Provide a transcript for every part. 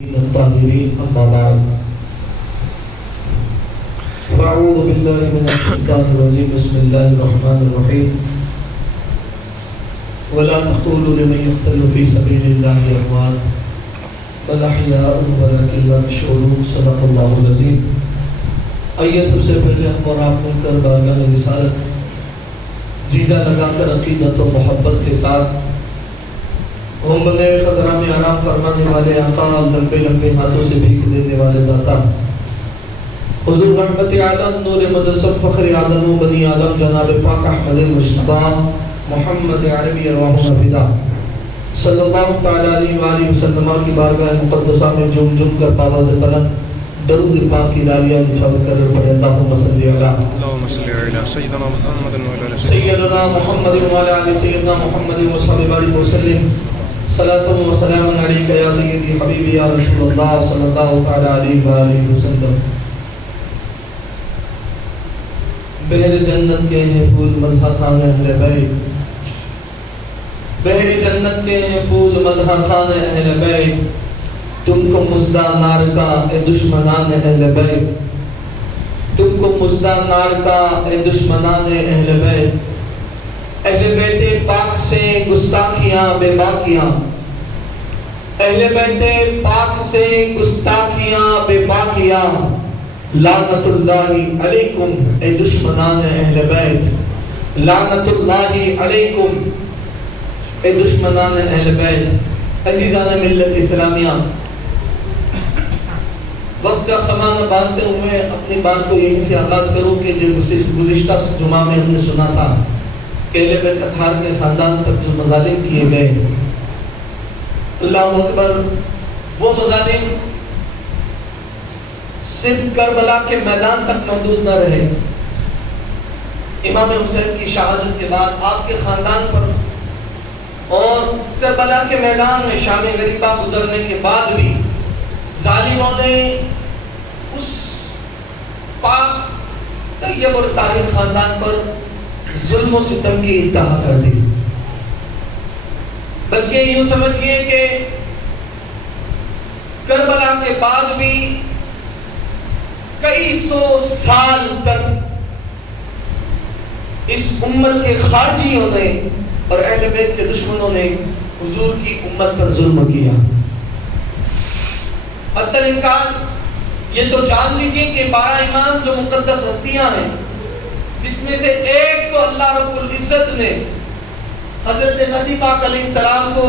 الطاهرين أما بعد فأعوذ بالله من الشيطان الرجيم بسم الله الرحمن الرحيم ولا تقولوا لمن يقتل في سبيل الله أموات بل أحياء ولكن لا تشعرون صدق الله العظيم. آئیے سب سے پہلے ہم اور آپ مل کر بارگاہ رسالت جیجا لگا کر عقیدت و محبت کے ساتھ ہم بنے خزرہ میں آرام فرمانے والے آقا لمبے لمبے ہاتھوں سے بھیک دینے والے داتا حضور رحمت عالم نور مجسم فخر آدم و بنی آدم جناب پاک احمد مجتبی محمد عربی ارواحنا فدا صلی اللہ تعالی علیہ وآلہ وسلم کی بارگاہ مقدسہ میں جم جم کر پاواز قلم درود پاک کی لالیاں نچھاو کر پڑھے اللہم صلی علی سیدنا محمد وعلی سیدنا محمد وصحبہ وسلم صلاۃ و سلام علیک یا سیدی حبیبی یا رسول اللہ صلی اللہ تعالی علیہ وآلہ وسلم. بحر جنت کے ہیں پھول مدح خان اہل بیت، بحر جنت کے ہیں پھول مدح خان اہل بیت، تم کو مزدہ نار کا اے دشمنان اہل بیت، تم کو مزدہ نار کا اے دشمنان اہل بیت. اہل بیت پاک سے گستاخیاں بے باکیاں، اہل بیت پاک سے گستاخیاں بے باکیاں، لعنت اللہ علیکم اے دشمنان اہل بیت، لعنت اللہ علیکم اے دشمنان اہل بیت. عزیزان ملت اسلامیہ، وقت کا سامان باندھتے ہوئے اپنی بات کو یہیں سے آغاز کروں کہ جو گزشتہ جمعہ میں ہم نے سنا تھا کہ اہل بیت اطہار کے خاندان پر جو مظالم کیے گئے، اللہ اکبر، وہ مظالم صرف کربلا کے میدان تک محدود نہ رہے. امام حسین کی شہادت کے بعد آپ کے خاندان پر اور کربلا کے میدان میں شام غریبہ گزرنے کے بعد بھی ظالموں نے اس پاک طیب اور طاہر خاندان پر ظلم و ستم کی انتہا کر دی. بلکہ یوں سمجھئے کہ کربلا کے بعد بھی کئی سو سال تک اس امت کے خارجیوں نے اور اہل بیت کے دشمنوں نے حضور کی امت پر ظلم کیا. حتی الامکان یہ تو جان لیجئے کہ 12 امام جو مقدس ہستیاں ہیں، جس میں سے ایک کو اللہ رب العزت نے حضرت مہدی پاک علیہ السلام کو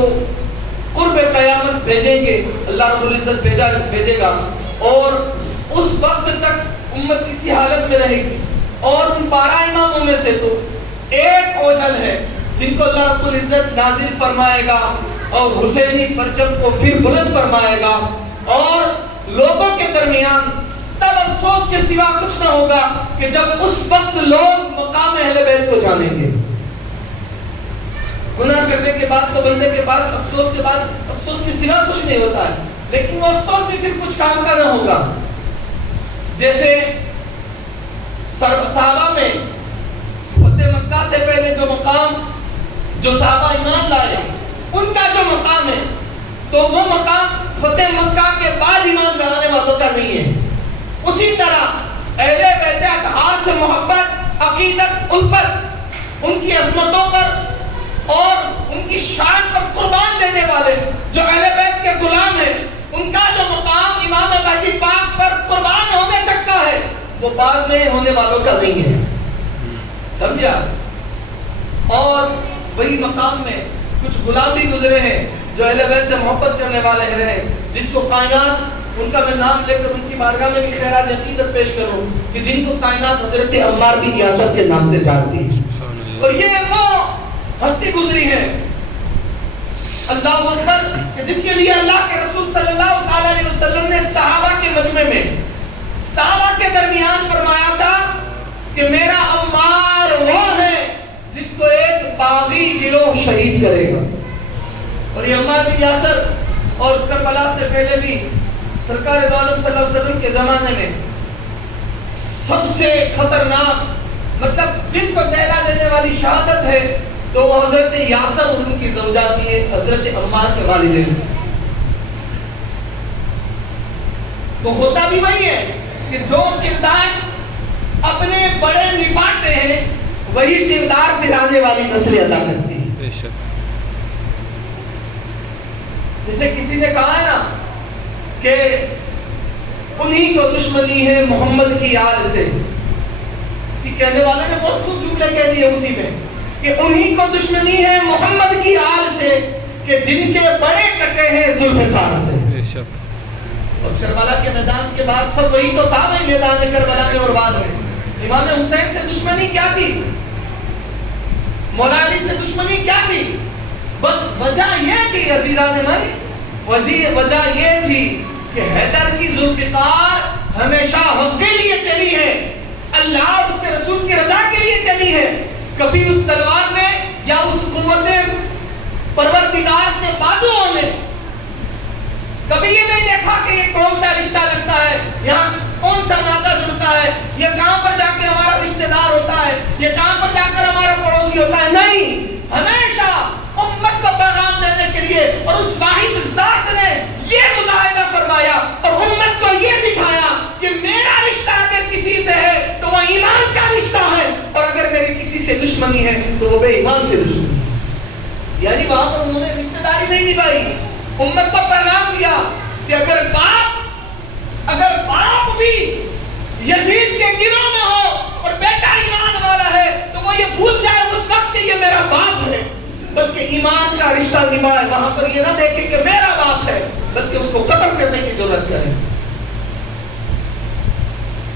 قرب قیامت بھیجیں گے، اللہ رب العزت بھیجے گا اور اس وقت تک امت اسی حالت میں رہے گی. اور ان 12 اماموں میں سے تو ایک اوجھل ہے جن کو اللہ رب العزت نازل فرمائے گا اور حسینی پرچم کو پھر بلند فرمائے گا، اور لوگوں کے درمیان تب افسوس کے سوا کچھ نہ ہوگا کہ جب اس وقت لوگ مقام اہل بیت کو جانیں گے. گناہ کرنے کے بعد تو بندے کے پاس افسوس کے بعد افسوس کے سوا کچھ نہیں ہوتا ہے، لیکن وہ افسوس بھی پھر کچھ کام کا نہ ہوگا. جیسے صحابہ میں فتح مکہ سے پہلے جو مقام جو صحابہ ایمان لائے ان کا جو مقام ہے، تو وہ مقام فتح مکہ کے بعد ایمان لانے والوں کا نہیں ہے. اسی طرح اہل بیت اطہار سے محبت، عقیدت، الفت، ان کی عظمتوں پر اور ان کی شان پر قربان دینے والے جو اہل بیت کے غلام ہیں، ان کا جو مقام امام مہدی پاک پر قربان ہونے تک کا ہے، وہ بعد میں ہونے والوں کا نہیں ہے. سمجھا؟ اور وہی مقام میں کچھ غلام بھی گزرے ہیں جو اہل بیت سے محبت کرنے والے رہے، جس کو کائنات، ان کا میں نام لے کر ان کی بارگاہ میں بھی خیرات عقیدت پیش کروں کہ جن کو کائنات حضرت عمار بن یاسر کے نام سے جانتی ہے. اور یہ وہ ہستی گزری ہے، اللہ اکبر، کہ جس کے لیے اللہ کے رسول صلی اللہ علیہ وسلم نے صحابہ کے مجمع میں صحابہ کے درمیان فرمایا تھا کہ میرا عمار وہ ہے جس کو ایک باغی گروہ شہید کرے گا. اور یہ عمار بن یاسر اور کربلا سے پہلے بھی سرکار دو عالم صلی اللہ علیہ وسلم کے زمانے میں سب سے خطرناک، مطلب جن کو دہلا دینے والی شہادت ہے تو وہ حضرت یاسر اور ان کی زوجہ کی حضرت عمار کے والدین. تو ہوتا بھی وہی ہے کہ جو کردار اپنے بڑے نبھاتے ہیں وہی کردار پھر آنے والی نسلیں ادا کرتی ہیں. بے شک. جیسے کسی نے کہا ہے نا کہ انہی کو دشمنی ہے محمد کی آل سے. کسی کہنے والے نے بہت خوب جملے کہہ دیے اسی میں کہ انہی کو دشمنی ہے محمد کی آل سے کہ جن کے بڑے کٹے ہیں ذوالفقار سے. بے شک. اور کربلا کے میدان کے بعد سب وہی تو تھا میں میدان کربلا میں اور بعد میں امام حسین سے دشمنی کیا تھی؟ مولا علی سے دشمنی کیا تھی؟ بس وجہ یہ تھی عزیزان من، وجہ یہ تھی کہ حیدر کی ذوالفقار ہمیشہ حق کے لیے چلی ہے، اللہ اور اس کے رسول کی رضا کے لیے چلی ہے. کبھی اس تلوار نے یا اس قوت پروردگار کے بازوؤں نے کبھی یہ نہیں دیکھا کہ یہ کون سا رشتہ لگتا ہے، یہاں کون سا ناطہ جڑتا ہے، یہ کہاں پر جا کے ہمارا رشتہ دار ہوتا ہے، یہ کہاں پر جا کر ہمارا پڑوسی ہوتا ہے. نہیں، ہمیشہ امت کو پیغام دینے کے لیے اور اس واحد ذات نے یہ مظاہرہ فرمایا اور امت کو یہ دکھایا کہ میرا رشتہ اگر کسی سے ہے تو وہ ایمان کا رشتہ ہے، اور اگر میری کسی سے دشمنی ہے تو وہ بے ایمان سے دشمنی ہے. یعنی وہاں پر انہوں نے رشتہ داری نہیں نبھائی، امت کو پیغام دیا کہ اگر باپ بھی یزید کے گروہ میں ہو اور بیٹا ایمان والا ہے تو وہ یہ بھول جائے اس وقت کہ یہ میرا باپ ہے، بلکہ ایمان کا رشتہ نبھائے. وہاں پر یہ نہ دیکھے کہ میرا باپ ہے بلکہ اس کو قتل کرنے کی ضرورت کیا ہے.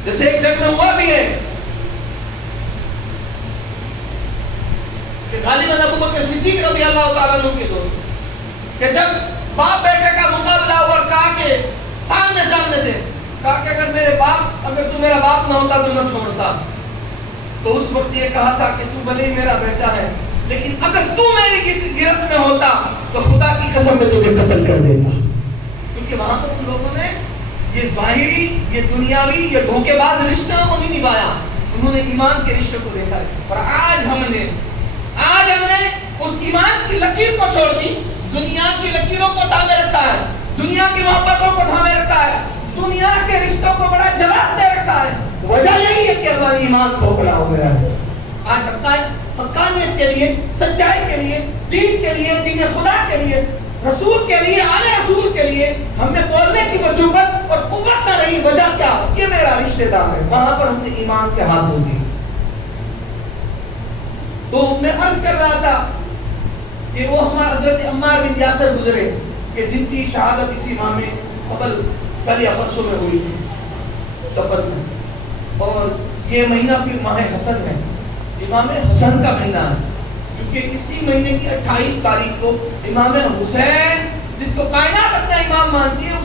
جیسے ایک جنگ میں ہوا بھی ہے کہ غالباً ابو بکر صدیق رضی اللہ تعالیٰ عنہ کے دور کہ جب باپ بیٹے کا مقابلہ ہوا اور کہا کہ سامنے تھے، کہا کہ اگر تو میرا باپ نہ ہوتا تو نہ چھوڑتا. تو اس وقت یہ کہا تھا کہ تو بھلے ہی میرا بیٹا ہے لیکن اگر تو میری گرفت میں ہوتا تو خدا کی قسم میں تجھے قتل کر دے گا. کیونکہ وہاں پر ان لوگوں نے یہ ظاہری، یہ دنیاوی، یہ دھوکے باز رشتوں کو نہیں نبھایا، انہوں نے ایمان کے رشتے کو دیکھا ہے. اور آج ہم نے اس ایمان کی لکیر کو چھوڑ دی، دنیا کی لکیروں کو تھامے رکھا ہے، دنیا کی محبتوں کو تھامے رکھا ہے، دنیا کے رشتوں کو بڑا جواز دے رکھا ہے. وجہ یہی ہے کہ ہمارا ایمان کھوکھلا ہو گیا ہے. آج حقانیت کے لیے، سچائی کے لیے، دین کے لیے، دین خدا کے لیے، رسول کے لیے، آل رسول کے لیے ہم نے بولنے کی وجوہت اور قوت نہ رہی. وجہ کیا؟ یہ میرا رشتہ دار ہے. وہاں پر ہم نے ایمان کے ہاتھ دھو دیے. تو میں عرض کر رہا تھا کہ وہ ہمارا حضرت عمار بن یاسر گزرے کہ جن کی شہادت اسی ماہ میں قبل کل یا پرسوں میں ہوئی تھی سفر میں، اور یہ مہینہ پھر ماہ حسن ہے، امام حسن کا مہینہ ہے، کیونکہ اسی مہینے کی 28 تاریخ کو امام حسین جس کو کائنات اپنا امام مانتی ہے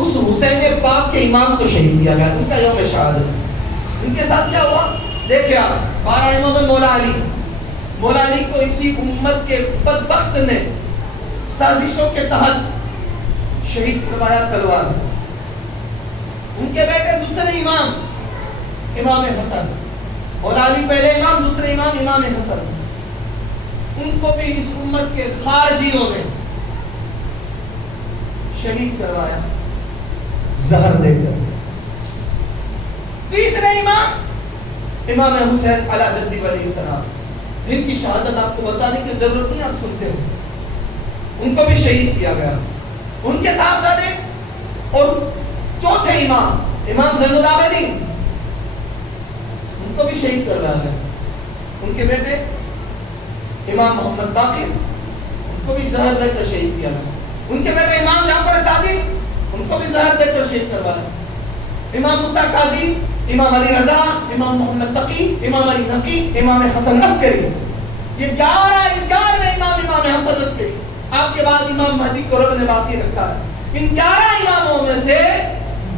اس حسین پاک کے امام کو شہید کیا گیا، ان کا یوم شہادت. ان کے ساتھ کیا ہوا دیکھیں آپ، 12 امام مولا علی کو اسی امت کے بدبخت نے سازشوں کے تحت شہید کروایا تلوار سے. ان کے بیٹے دوسرے امام حسن، مولا علی پہلے امام، دوسرے امام حسن، ان کو بھی اس امت کے خارجیوں نے شہید کروایا زہر دے کر. تیسرے امام حسین علی جدی علیہ السلام، جن کی شہادت آپ کو بتانے کی ضرورت نہیں، آپ سنتے ہو، ان کو بھی شہید کیا گیا. ان کے صاحبزادے اور چوتھے امام زین العابدین، ان کو بھی شہید کروایا گیا. ان کے بیٹے امام محمد باقر، ان کو بھی زہر دے کر شہید کیا گیا. ان کے بیٹے امام جعفر صادق، ان کو بھی زہر دے کر شہید کروایا. امام موسیٰ کاظم، امام علی رضا، امام محمد تقی، امام علی نقی، امام حسن عسکری، یہ 11 امام حسن عسکری. آپ کے بعد امام مہدی کو رب نے باقی رکھا ہے. ان 11 اماموں میں سے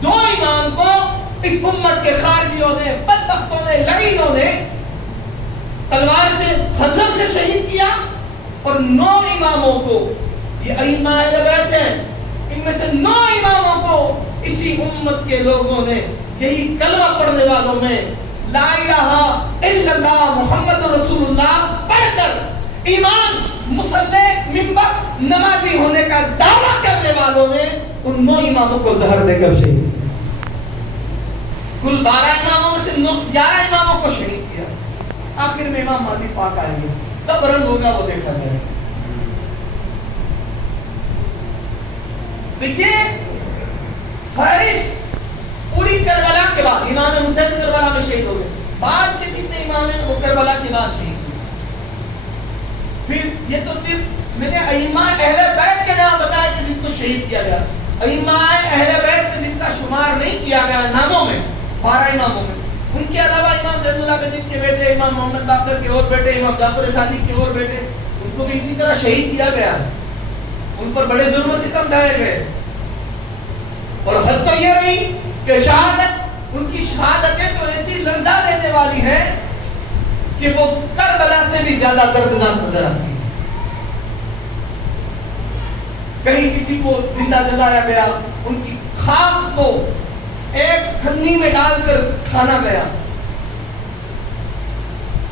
2 امام کو اس امت کے خارجیوں نے، بدبختوں نے، لعینوں نے تلوار سے، خنجر سے شہید کیا. اور 9 اماموں کو، یہ ائمہ اہل بیت ہیں، ان میں سے 9 اماموں کو اسی امت کے لوگوں نے یہی کلمہ پڑھنے والوں میں لا الہ الا اللہ محمد رسول اللہ پڑھ کر ایمان، مصلی، منبر، نمازی ہونے کا دعویٰ کرنے والوں نے ان 9 اماموں کو زہر دے کر شہید. کل 12 اماموں میں سے 11 اماموں کو شہید کیا. آخر میں امام مہدی پاک آئیں گے, تب رنگ ہوگا وہ دیکھا جائے. دیکھیے فہرست پوری کربلا کے بعد امام حسین کربلا میں شہید ہو گئے, بعد کے جتنے امام ہیں وہ کربلا کے بعد شہید ہوئے. پھر یہ تو صرف میں نے ائمہ اہل بیت کے نام بتایا کہ جن کو شہید کیا گیا. ائمہ اہل بیت میں جن کا شمار نہیں کیا گیا ناموں میں 12 اماموں میں, ان کے علاوہ امام زین اللہ عابدین کے بیٹے, امام محمد باقر کے اور بیٹے, امام جعفر صادق کے اور بیٹے, ان کو بھی اسی طرح شہید کیا گیا. ان پر بڑے ظلم و ستم ڈھائے گئے. اور حد تو یہ رہی کہ شہادت, ان کی شہادتیں تو ایسی لرزہ دینے والی ہیں کہ وہ کربلا سے بھی زیادہ دردناک نظر آتی ہے. کہیں کسی کو زندہ جلایا گیا, ان کی خاک کو ایک کھنی میں ڈال کر کھانا گیا,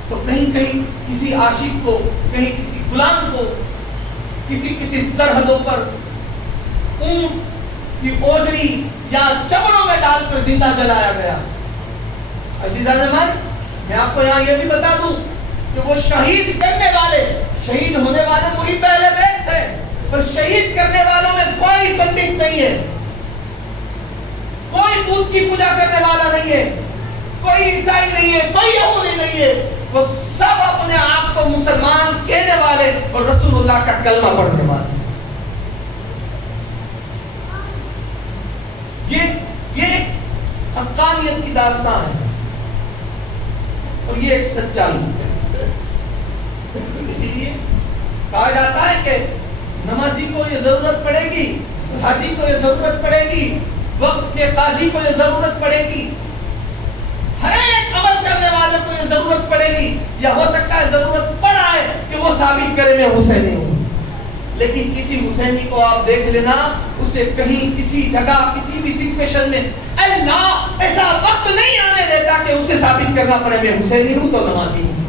تو کہیں کہیں کسی عاشق کو, کہیں کسی غلام کو کسی سرحدوں پر اونٹ کی اوجڑی یا چمڑوں میں ڈال کر زندہ جلایا گیا. عزیزان من, میں آپ کو یہاں یہ بھی بتا دوں کہ وہ شہید کرنے والے, شہید ہونے والے وہی پہلے بیت تھے, پر شہید کرنے والوں میں کوئی پنڈت نہیں ہے, کوئی بت کی پوجا کرنے والا نہیں ہے, کوئی عیسائی نہیں ہے, کوئی یہودی نہیں ہے. وہ سب اپنے آپ کو مسلمان کہنے والے اور رسول اللہ کا کلمہ پڑھنے والے. یہ ایک حقانیت کی داستان ہے اور یہ ایک سچائی ہے. اسی لیے کہا جاتا ہے کہ نمازی کو یہ ضرورت پڑے گی, حاجی کو یہ ضرورت پڑے گی, وقت کے قاضی کو یہ ضرورت پڑے گی, ہر ایک عمل کرنے والے کو یہ ضرورت پڑے گی, یا ہو سکتا ہے ضرورت پڑا ہے کہ وہ ثابت کرے میں حسینی ہوں. لیکن کسی حسینی کو آپ دیکھ لینا, اسے کہیں کسی جگہ کسی بھی سچویشن میں اللہ ایسا وقت نہیں آنے دیتا کہ اسے ثابت کرنا پڑے میں حسینی ہوں تو نمازی ہوں.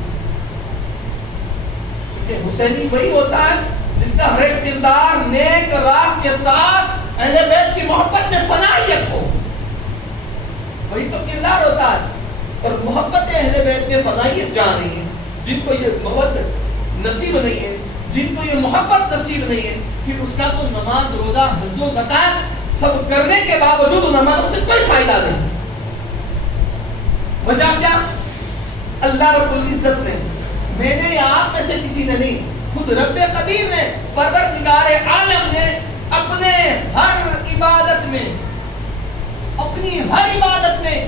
کیونکہ حسینی وہی ہوتا ہے جس کا ہر ایک کردار نیک راہ کے ساتھ اہل بیت کی محبت میں فنائیت ہو, وہی تو کردار ہوتا ہے. اور محبت اہل بیت میں فنائیت جا رہی ہے. جن کو یہ محبت نصیب نہیں ہے, جن کو یہ محبت نصیب نہیں ہے, پھر اس کا تو نماز, روزہ, حج و زکات سب کرنے کے باوجود ان عملوں سے کوئی فائدہ نہیں. وجہ کیا؟ اللہ رب العزت نے, میں نے یا آپ میں سے کسی نے نہیں, خود رب قدیر نے, پروردگار عالم نے اپنے ہر عبادت میں, اپنی ہر عبادت میں